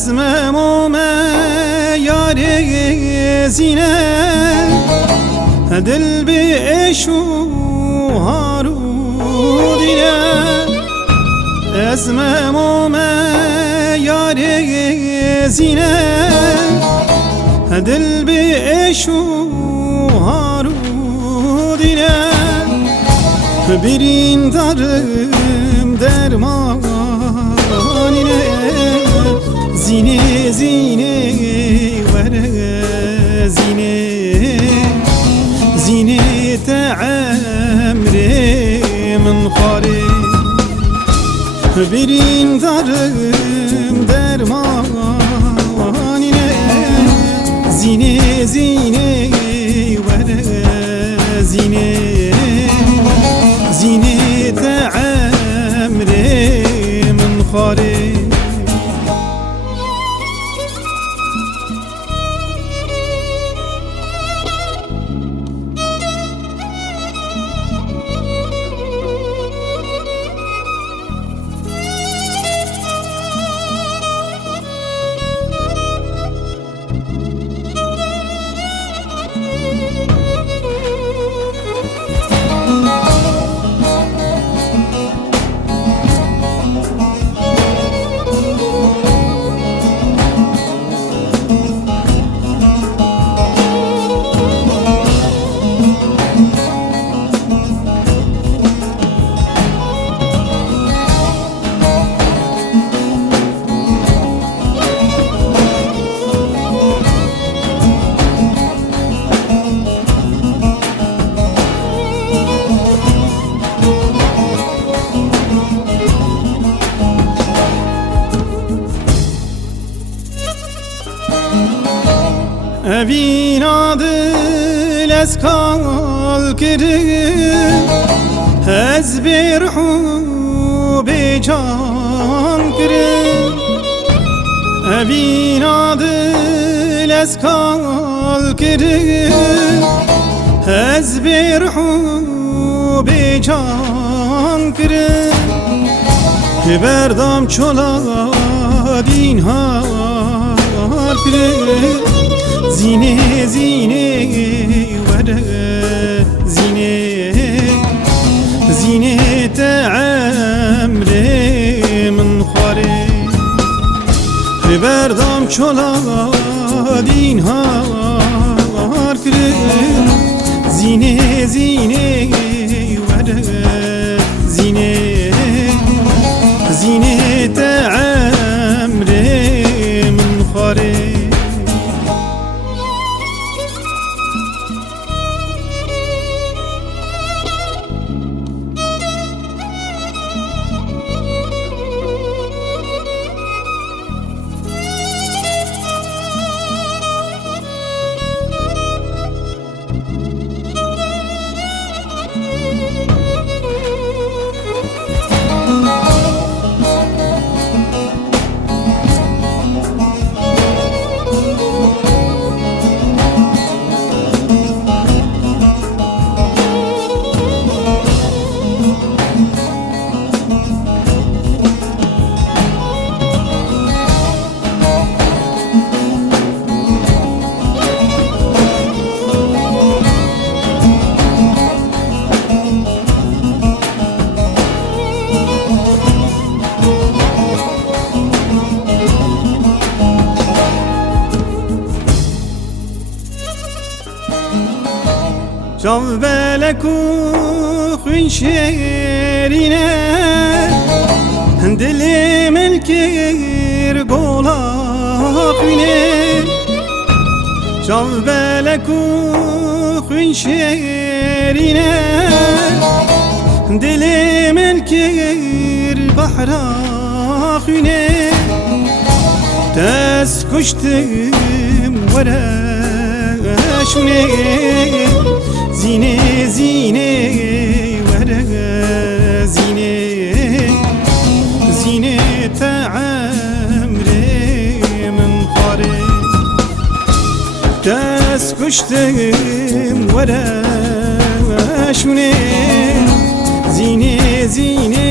اسم یاری زینه دل به اشو هارو دینه اسم یاری زینه دل به اشو هارو دینه برین دارم درمانینه زینه زینه وره زینه تعمر من خاره برین دارم درمانینه زینه زینه وره زینه تعمر من خاره اوینا دل از کال کرد از برحو به جان کرد اوینا دل از کال کرد از برحو به جان کرد بردم چلا دین ها کرد زینه زینه وره زینه تعمر من خاره بردم چلا دین ها کرد زینه زینه وره زینه تعمر من خاره جاو بلکو خوین شیرینه دلی ملکیر گولا خوینه جاو بلکو خوین شیرینه دلی ملکیر بحرا خوینه دست کشتم ورشونه زینه زینه ورق زینه زینه تعمری من خاره دست کشتم ورشونه زینه زینه